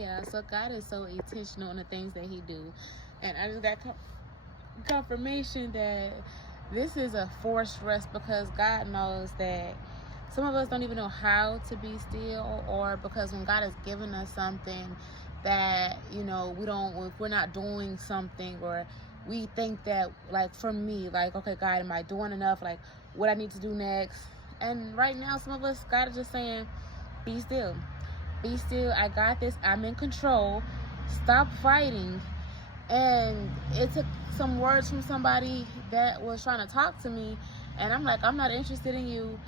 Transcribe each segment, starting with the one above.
Yeah, so God is so intentional in the things that He do, and I just got confirmation that this is a forced rest because God knows that some of us don't even know how to be still, or because when God has given us something that we don't, if we're not doing something, or we think that, like for me, like, okay, God, am I doing enough? Like, what I need to do next? And right now, some of us, God is just saying, be still. Be still. I got this. I'm in control. Stop fighting. And it took some words from somebody that was trying to talk to me, and I'm like, I'm not interested in you.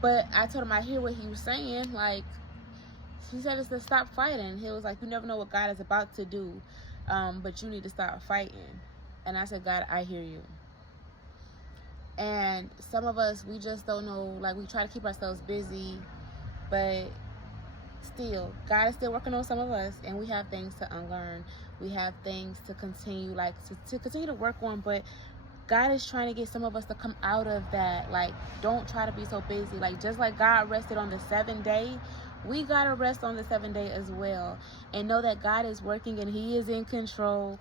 But I told him I hear what he was saying. Like, he said, it's to stop fighting. He was like, you never know what God is about to do, but you need to stop fighting. And I said, God, I hear you. And some of us, we just don't know. Like, we try to keep ourselves busy, but still, God is still working on some of us, and we have things to unlearn. We have things to continue, like, to continue to work on. But God is trying to get some of us to come out of that. Like, don't try to be so busy. Like, just like God rested on the 7th day, we gotta rest on the 7th day as well, and know that God is working and He is in control.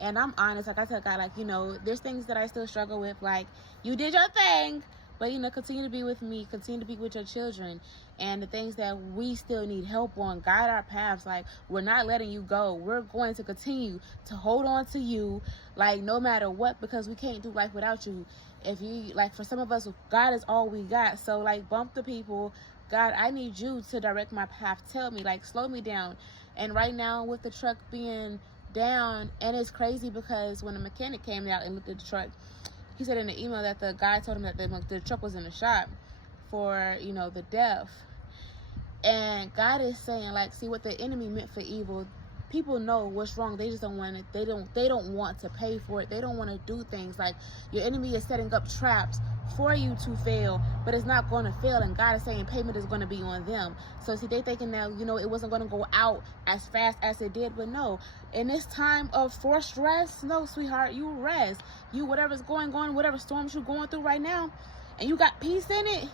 And I'm honest, like I tell God, like, there's things that I still struggle with. Like, you did your thing, but continue to be with me, continue to be with your children, and the things that we still need help on, guide our paths. Like, we're not letting you go. We're going to continue to hold on to you, like, no matter what, because we can't do life without you. If you, like, for some of us, God is all we got. So, like, bump the people. God, I need you to direct my path. Tell me, like, slow me down. And right now, with the truck being down, and it's crazy because when the mechanic came out and looked at the truck, he said in the email that the guy told him that the truck was in the shop for, the death. And God is saying, like, see, what the enemy meant for evil, people know what's wrong. They just don't want it. They don't want to pay for it. They don't want to do things. Like, your enemy is setting up traps for you to fail, but it's not going to fail. And God is saying payment is going to be on them. So see, they thinking that, it wasn't going to go out as fast as it did. But no, in this time of forced rest, no, sweetheart, you rest. You, whatever's going on, whatever storms you're going through right now, and you got peace in it,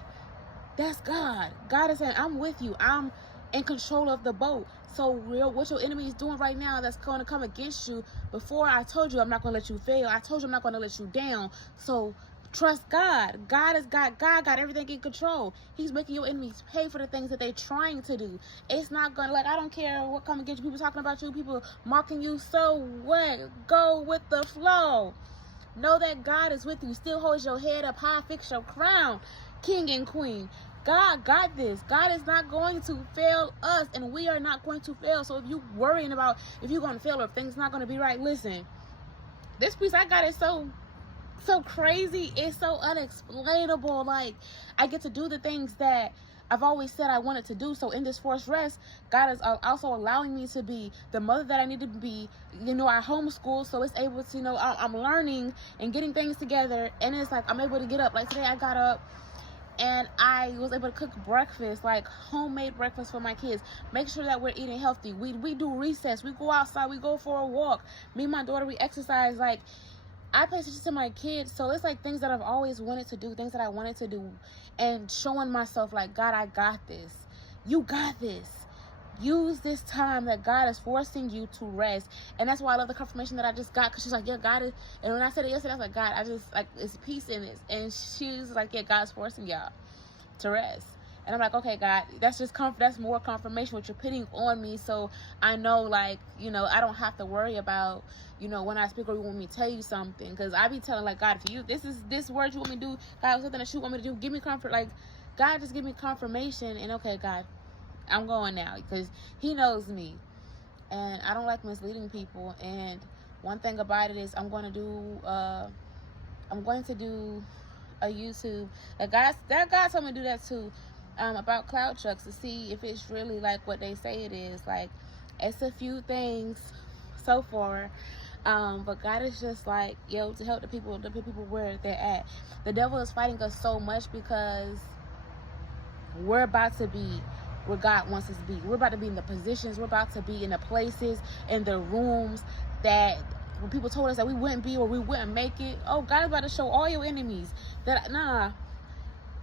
that's God. God is saying, I'm with you. I'm in control of the boat. So what your enemy is doing right now that's going to come against you, before I told you I'm not going to let you fail. I told you I'm not going to let you down. So trust God. God got everything in control. He's making your enemies pay for the things that they're trying to do. It's not going to, like, I don't care what come against you, people talking about you, people mocking you. So what? Go with the flow. Know that God is with you. Still hold your head up high. Fix your crown, king and queen. God got this. God is not going to fail us, and we are not going to fail. So if you worrying about if you're going to fail or if things not going to be right, listen, this piece I got is so crazy. It's so unexplainable. Like, I get to do the things that I've always said I wanted to do. So in this forced rest, God is also allowing me to be the mother that I need to be. I homeschool, so it's able to, I'm learning and getting things together, and it's like I'm able to get up. Like today I got up and I was able to cook breakfast, like homemade breakfast for my kids. Make sure that we're eating healthy. We do recess. We go outside. We go for a walk. Me and my daughter, we exercise. Like, I pay attention to my kids. So it's like things that I've always wanted to do, things that I wanted to do, and showing myself, like, God, I got this. You got this. Use this time that God is forcing you to rest. And that's why I love the confirmation that I just got, because she's like, yeah, God is. And when I said it yesterday, I was like, God, I just, like, it's peace in this. And she's like, yeah, God's forcing y'all to rest. And I'm like, okay, God, that's just that's more confirmation what you're putting on me. So I know, like, I don't have to worry about, when I speak or you want me to tell you something. Because I be telling, like, God, if you, this word you want me to do, God, something that you want me to do, give me comfort. Like, God, just give me confirmation. And okay, God, I'm going now, because He knows me. And I don't like misleading people. And one thing about it is I'm going to do a YouTube. God told me to do that too, about cloud trucks, to see if it's really like what they say it is. Like, it's a few things so far, but God is just like, to help the people where they're at. The devil is fighting us so much because we're about to be where God wants us to be. We're about to be in the positions. We're about to be in the places, in the rooms that when people told us that we wouldn't be or we wouldn't make it. Oh, God is about to show all your enemies that,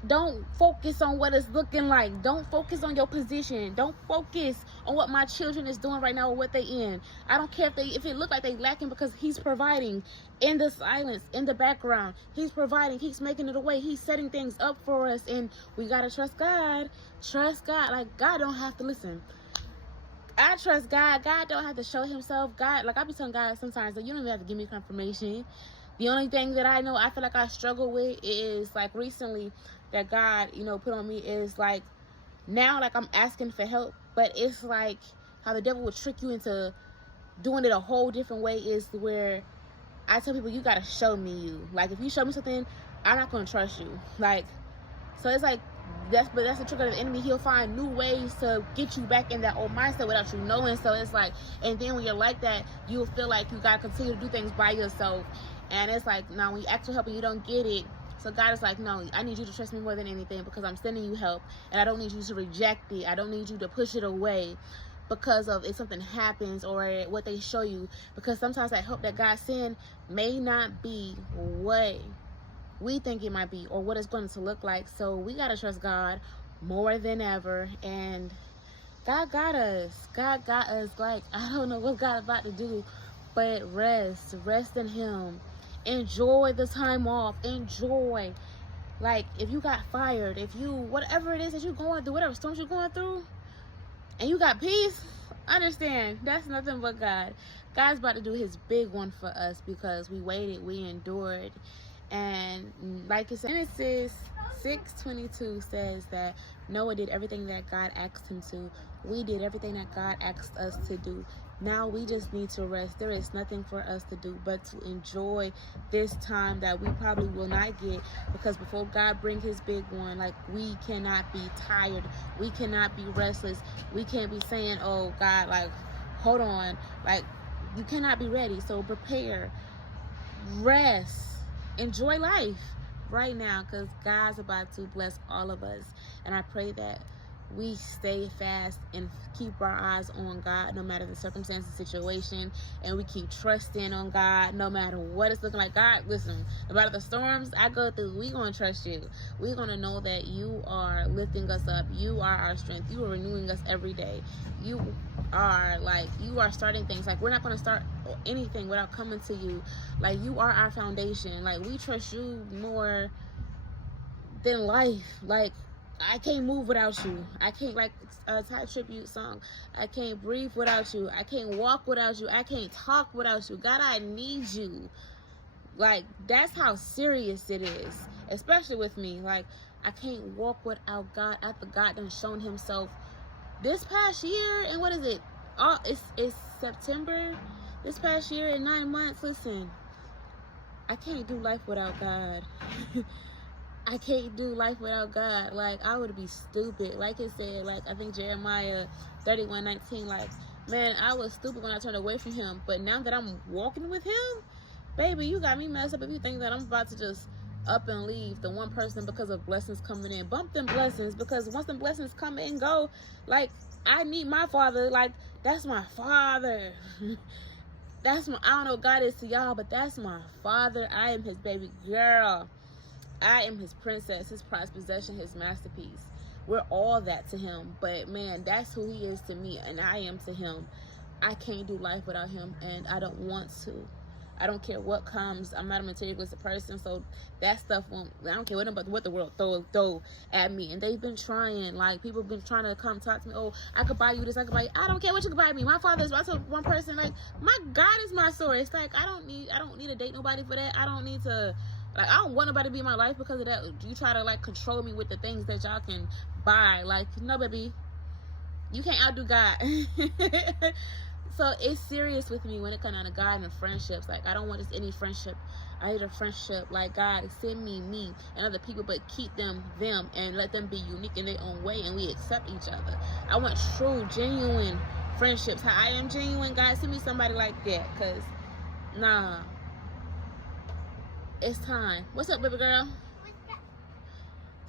Don't focus on what it's looking like. Don't focus on your position. Don't focus on what my children is doing right now or what they in. I don't care if it look like they lacking, because he's providing in the silence, in the background. He's providing. He's making it a way. He's setting things up for us, and we gotta trust God. Trust God. Like, God don't have to listen. I trust God. God don't have to show himself. God, like I be telling God sometimes that you don't even have to give me confirmation. The only thing that I know I feel like I struggle with is, like, recently that God, you know, put on me is, like, now, like, I'm asking for help, but it's like how the devil will trick you into doing it a whole different way, is where I tell people, you got to show me you. Like, if you show me something, I'm not going to trust you. Like, so it's like, that's the trick of the enemy. He'll find new ways to get you back in that old mindset without you knowing. So it's like, and then when you're like that, you'll feel like you got to continue to do things by yourself. And it's like, now when you ask for help and you don't get it, so God is like, no, I need you to trust me more than anything, because I'm sending you help, and I don't need you to reject it. I don't need you to push it away because of if something happens or what they show you, because sometimes that help that God send may not be what we think it might be or what it's going to look like. So we got to trust God more than ever, and God got us. God got us. Like, I don't know what God's about to do, but rest in him. Enjoy the time off. Enjoy. Like, if you got fired, if you, whatever it is that you're going through, whatever storms you're going through, and you got peace, understand, that's nothing but God. God's about to do his big one for us, because we waited, we endured. And like it says, Genesis 6:22 says that Noah did everything that God asked him to. We did everything that God asked us to do. Now we just need to rest. There is nothing for us to do but to enjoy this time that we probably will not get, because before God bring his big one, like, we cannot be tired. We cannot be restless. We can't be saying, oh God, like, hold on. Like, you cannot be ready. So prepare, rest, enjoy life right now, because God's about to bless all of us. And I pray that we stay fast and keep our eyes on God no matter the circumstance, the situation, and we keep trusting on God no matter what it's looking like. God, listen, no matter the storms I go through, we're going to trust you. We're going to know that you are lifting us up. You are our strength. You are renewing us every day. You are, like, you are starting things. Like, we're not going to start anything without coming to you. Like, you are our foundation. Like, we trust you more than life. Like, I can't move without you. I can't, like a Thai tribute song, I can't breathe without you. I can't walk without you. I can't talk without you. God, I need you. Like, that's how serious it is, especially with me. Like, I can't walk without God after God done shown himself this past year. And what is it? Oh, it's September. This past year in 9 months. Listen, I can't do life without God. I can't do life without God. Like, I would be stupid. Like it said, like, I think Jeremiah 31:19, like, man, I was stupid when I turned away from him. But now that I'm walking with him, baby, you got me messed up if you think that I'm about to just up and leave the one person because of blessings coming in. Bump them blessings, because once them blessings come and go, like, I need my father. Like, that's my father. That's my, I don't know what God is to y'all, but that's my father. I am his baby girl. I am his princess, his prized possession, his masterpiece. We're all that to him. But man, that's who he is to me, and I am to him. I can't do life without him, and I don't want to. I don't care what comes. I'm not a materialistic person, so that stuff won't. I don't care what the world throw at me. And they've been trying. Like, people have been trying to come talk to me. Oh, I could buy you this. I could buy you. I don't care what you can buy me. My father is. I told one person, like, my God is my source. It's like, I don't need to date nobody for that. I don't need to. Like, I don't want nobody to be in my life because of that. You try to, like, control me with the things that y'all can buy. Like, no, baby. You can't outdo God. So it's serious with me when it comes down to God and friendships. Like, I don't want just any friendship. I need a friendship. Like, God, send me, and other people, but keep them, and let them be unique in their own way, and we accept each other. I want true, genuine friendships. How I am genuine, God, send me somebody like that. Because, nah. It's time. What's up, baby girl?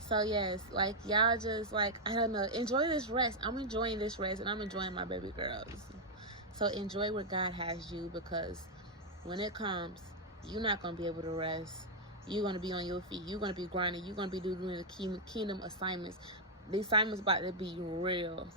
So yes, like, y'all just, like, I don't know, enjoy this rest. I'm enjoying this rest, and I'm enjoying my baby girls. So enjoy where God has you, because when it comes, you're not going to be able to rest. you're going to be on your feet. You're going to be grinding. You're going to be doing the kingdom assignments. The assignments about to be real.